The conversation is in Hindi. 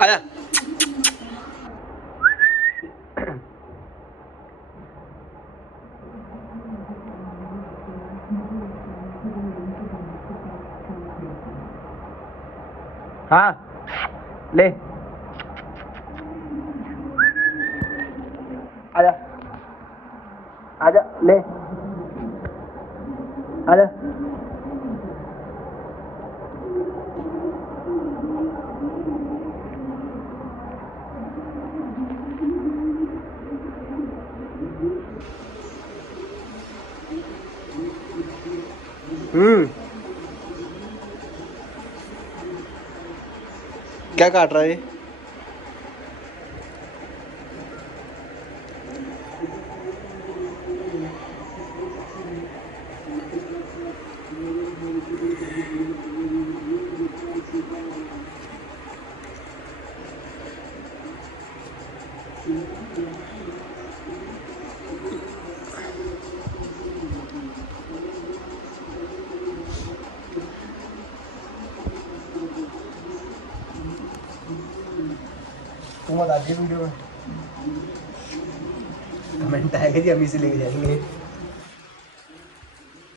आजा। हाँ ले आजा आजा ले आजा। क्या काट रहा है? तुम बता दिए वीडियो में कमेंट आएगा जी हम इसे लेके जाएंगे।